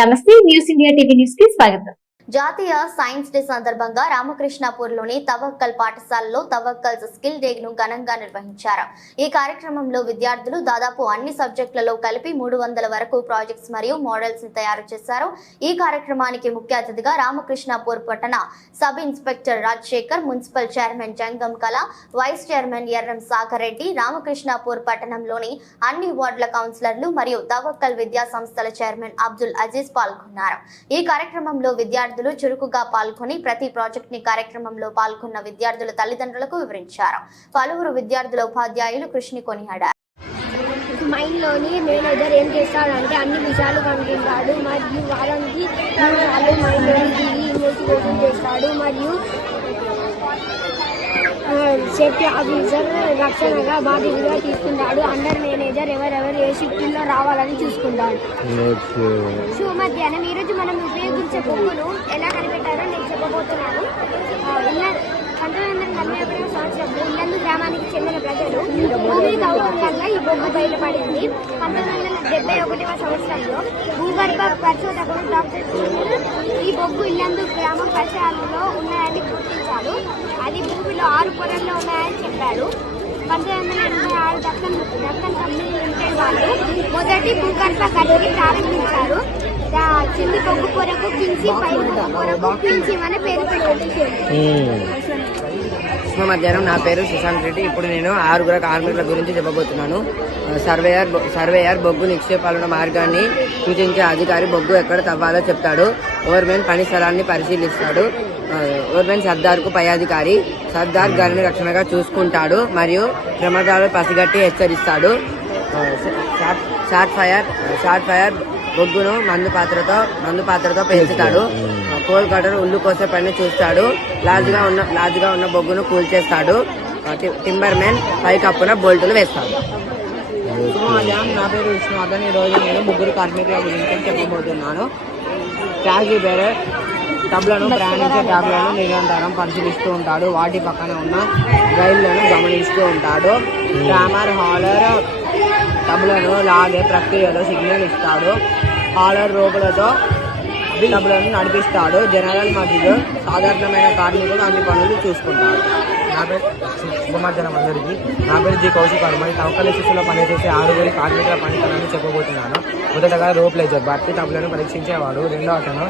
నమస్తే news India TV న్యూస్కి స్వాగతం. జాతీయ సైన్స్ డే సందర్భంగా రామకృష్ణాపూర్లోని తవక్కల్ పాఠశాలలో తవక్కల్స్ స్కిల్ డే ను ఘనంగా నిర్వహించారు. ఈ కార్యక్రమంలో విద్యార్థులు దాదాపు అన్ని సబ్జెక్టులలో కలిపి మూడు వందల వరకు ప్రాజెక్ట్స్ మరియు మోడల్స్ని తయారు చేశారు. ఈ కార్యక్రమానికి ముఖ్య అతిథిగా రామకృష్ణాపూర్ పట్టణ sub inspector Rajasekhar municipal chairman Jangam Kala vice chairman Erram Sagar Reddy Ramakrishnapur పట్టణంలోని అన్ని వార్డుల కౌన్సిలర్లు మరియు తవక్కల్ విద్యా సంస్థల చైర్మన్ అబ్దుల్ అజీజ్ పాల్గొన్నారు. ఈ కార్యక్రమంలో విద్యార్థులు చురుకుగా పాల్గొని ప్రతి ప్రాజెక్ట్ని కార్యక్రమంలో పాల్గొన్న విద్యార్థుల తల్లిదండ్రులకు వివరించారు. పలువురు విద్యార్థుల ఉపాధ్యాయులు కృషిని కొనియాడారు. మైండ్లోని మేనేజర్ ఏం చేస్తాడంటే అన్ని విషయాలు కనుగొంటాడు మరియు వారానికి మూడు మైండ్లోని దిగి ఇన్వెస్టిగేషన్ చేస్తాడు మరియు సేఫ్టీ ఆఫీసర్ రక్షణగా బాధ్యతగా తీసుకుంటాడు. అండర్ మేనేజర్ ఎవరెవరు ఏ షిఫ్ట్ రావాలని చూసుకుంటాడు సో మధ్యాహ్నం ఈరోజు మనం ఉపయోగించే బొమ్మను ఎలా కనిపెట్టారో నేను చెప్పబోతున్నాను. పంతొమ్మిది వందల నలభై ఒకటవ సంవత్సరంలో ఇల్లందు గ్రామానికి చెందిన ప్రజలు ఈ బయటపడింది పంతొమ్మిది వందల డెబ్బై ఒకటవ సంవత్సరంలో భూగర్భ పరిశోధకుడు డాక్టర్ ఈ బొగ్గు ఇల్లందు గ్రామం పరిసరాలలో ఉన్నాయని గుర్తించాడు అది భూమిలో ఆరు పొరల్లో ఉన్నాయని చెప్పాడు పంతొమ్మిది వందల ఎనభై ఆరు దక్కన్ దక్కన్ కంపెనీ లిమిటెడ్ వాళ్ళు. మొదటి భూగర్భ గడికి ప్రారంభించారు. దా- కింది బొగ్గు పొరకు కించి పై కొరకు పొరకు కించి అనే పేరు పెట్టారు. మధ్యాహ్నం నా పేరు సుశాంత్ రెడ్డి. ఇప్పుడు నేను ఆరుగుర కార్మికుల గురించి చెప్పబోతున్నాను. సర్వేయర్ సర్వేయర్ బొగ్గు నిక్షేపాలన మార్గాన్ని సూచించే అధికారి బొగ్గు ఎక్కడ తవ్వాలో చెప్తాడు. ఓవర్మెన్ పని స్థలాన్ని పరిశీలిస్తాడు. ఆ, ఓవర్మెన్ సర్దార్కు పై అధికారి సర్దార్ గారిని రక్షణగా చూసుకుంటాడు మరియు ప్రమాదాలు పసిగట్టి హెచ్చరిస్తాడు. Short short fire short fire బొగ్గును మందు పాత్రతో మందు పాత్రతో పెంచుతాడు. కోల్ కటర్ ఉల్లు కోసే పని చూస్తాడు. లార్జ్గా ఉన్న లార్జ్గా ఉన్న బొగ్గును కూల్చేస్తాడు టింబర్ మ్యాన్ పై కప్పున బోల్టులు వేస్తాడు. నా పేరు విష్ణువర్ధన్. ఈ రోజు నేను ముగ్గురు కార్మికుల గురించి చెప్పబోతున్నాను. ట్యాక్సీ బేరే టబ్లను ప్రయాణించే ట్యాబ్లను నిరంతరం పరిశీలిస్తూ ఉంటాడు. వాటి పక్కన ఉన్న రైళ్ళను గమనిస్తూ ఉంటాడు. గ్రామర్ హాలర్ టబ్లను లాగే ప్రక్రియలో సిగ్నల్ ఇస్తాడు. హాలర్ రోగులతో టబ్లను నడిపిస్తాడు. జనరల్ మధ్యలో సాధారణమైన కార్మికులు అన్ని పనులు చూసుకుంటాడు. నా పేరు శుభమధ్యాహ్నం అందరికీ నా పేరు జి కౌశిక్ వర్మ ఈ తవకల శిశులో పనిచేసే ఆరుగురి కార్మికుల పనితనాన్ని చెప్పబోతున్నాను. మొదటగా రోప్ లేజర్ భర్తీ టబ్లను పరీక్షించేవాడు. రెండో అతను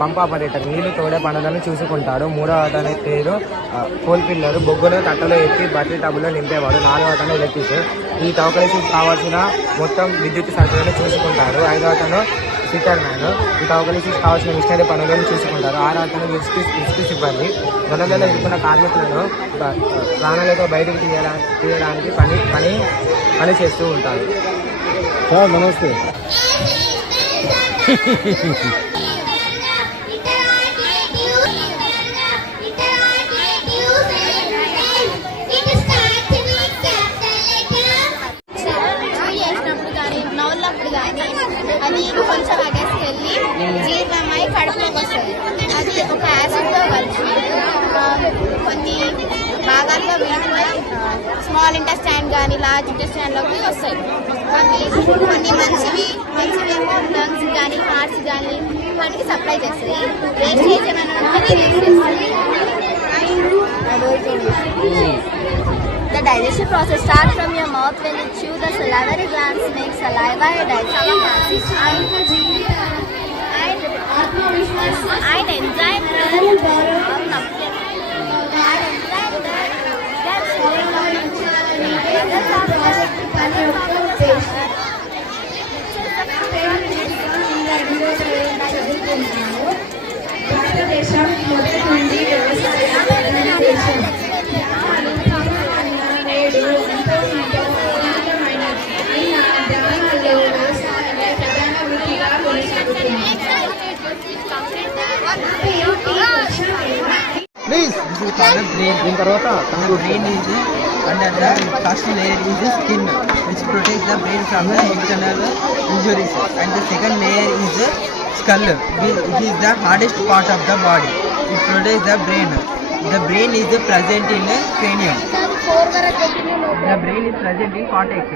పంప్ ఆపరేటర్ నీళ్ళు తోడే పనులను చూసుకుంటాడు. మూడో అతని పేరు ఆ, కోల్ పిల్లర్ బొగ్గును తట్టలో ఎత్తి భర్తీ టబ్లో నింపేవాడు. నాలుగో అతను ఎలక్ట్రిక్ ఈ తవకల శిశు కావాల్సిన మొత్తం విద్యుత్ సరఫరాను చూసుకుంటాడు. ఐదో అతను స్పీకర్ మ్యాన్. ఈ తవకలిసి కావాల్సిన మిషనరీ పనులను చూసుకుంటారు ఆరో అతను ఇసుక ఇసుక సిబ్బంది. గొడవలలో ఇరుకున్న కార్మికులను ప్రాణాలతో బయటకు తీయడా తీయడానికి పని పని పని చేస్తూ ఉంటారు సార్ నమస్తే. స్మాల్ ఇంటెస్టైన్ కానీ లార్జ్ ఇంటెస్టైన్లోకి వస్తాయి అవి కొన్ని మంచివి మంచివేమో లంగ్స్ కానీ హార్ట్స్ కానీ వాటికి సప్లై చేస్తాయి వేస్టేజ్ ఏమైనా ఉంటే The digestion process starts from your mouth when you chew the salivary glands make saliva and digestion gases please దీని తర్వాత The brain is under the first layer is the skin which protects the brain from the external injuries and the second layer is skull It is the hardest part of the body. It protects the brain. The brain is present in the cranium. The brain is present in cortex.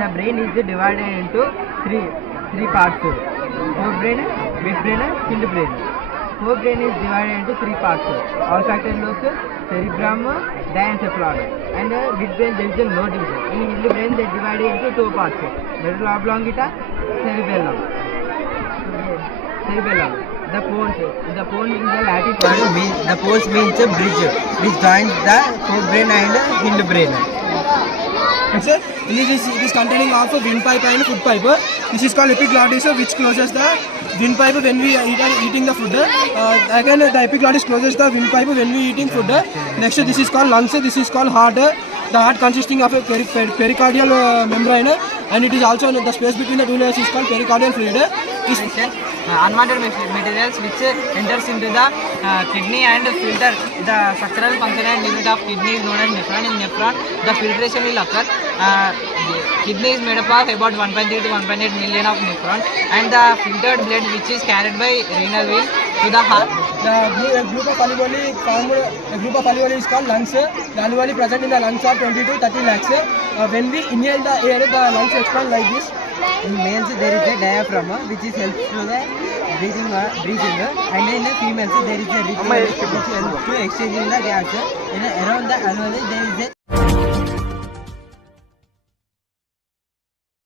The brain is divided into three three parts. Forebrain, midbrain and hindbrain. Forebrain is divided into three parts: olfactory lobes, cerebrum, diencephalon, and uh, midbrain there is no division. In hindbrain they divide into two parts: medulla oblongata, cerebellum. Cerebellum. The pons, the pons is the Latin word mean, the pons means a bridge which joins the forebrain and hindbrain. Sir, it is, it is containing of a windpipe and food pipe. This is called epiglottis, which closes the windpipe when we eat, eating the food. Uh, again, the epiglottis closes the windpipe when we eating food. Next, this is called lungs. This is called heart. The heart consisting of a peri- peri- pericardial uh, membrane, and it is also the space between the two layers is called pericardial fluid. This, uh, unwanted materials which enters into the uh, kidney and filter the structural function and limit of kidney is known as nephron in nephron the filtration will occur uh, kidney is made up of about 1.3 to 1.8 million of nephron and the filtered blood which is carried by renal wheel to the heart the group, of alveoli formed, a group of alveoli is called lungs. The alveoli present in the lungs are 20 to 30 lakhs. Uh, when we inhale the air, the lungs expand like this. in males there is a diaphragm uh, which is helps to the breathing uh, breathing uh, and in the females there is a ritual which helps to exchanging the gas uh, in uh, around the alveoli there is a